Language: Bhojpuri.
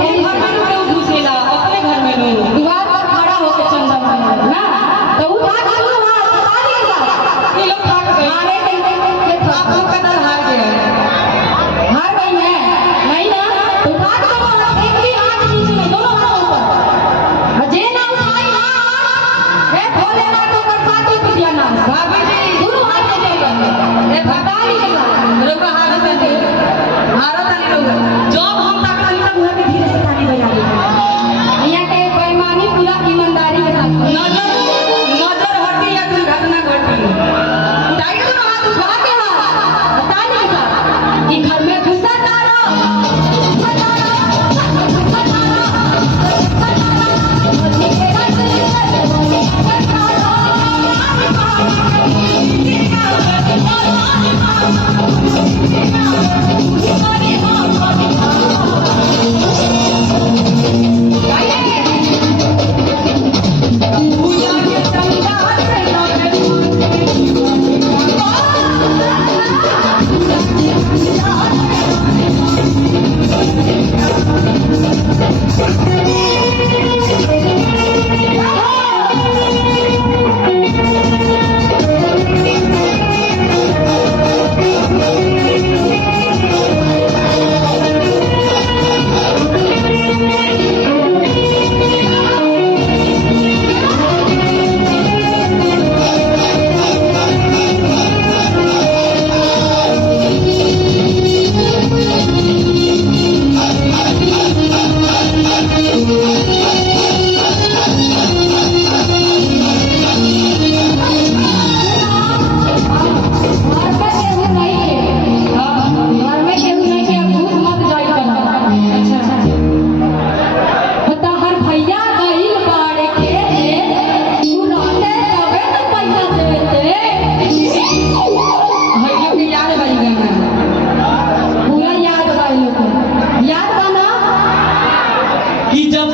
अपने घर में क्यों घुसेला? अपने घर में लोग दीवार पर खड़ा होकर चंदा मांगे ना, तो उठा के लो हाथ बता दिए ये लोग भाग गए। हारे के आप लोग का दल हार गए, हार गई है नहीं ना, तो उठा के लो ना, एक भी हाथ नीचे नहीं, दोनों हाथ ऊपर। जे ना उठाई ना ए भोले ना तो बरसाती पिटिया ना भाभी जी दोनों हाथ ले जाइए ए भगाली के साथ लोग हाथ से दे हारो ताली लोग जब हम तक ताली तक मुंह के धीरे से ताली बजा दी। यहाँ के बेईमानी पूरा ईमानदारी के साथ नजर हटी या दुर्घटना घटी उठाई दोनों हाथ उठा के हाथ ताली के साथ कि घर में घुसा जब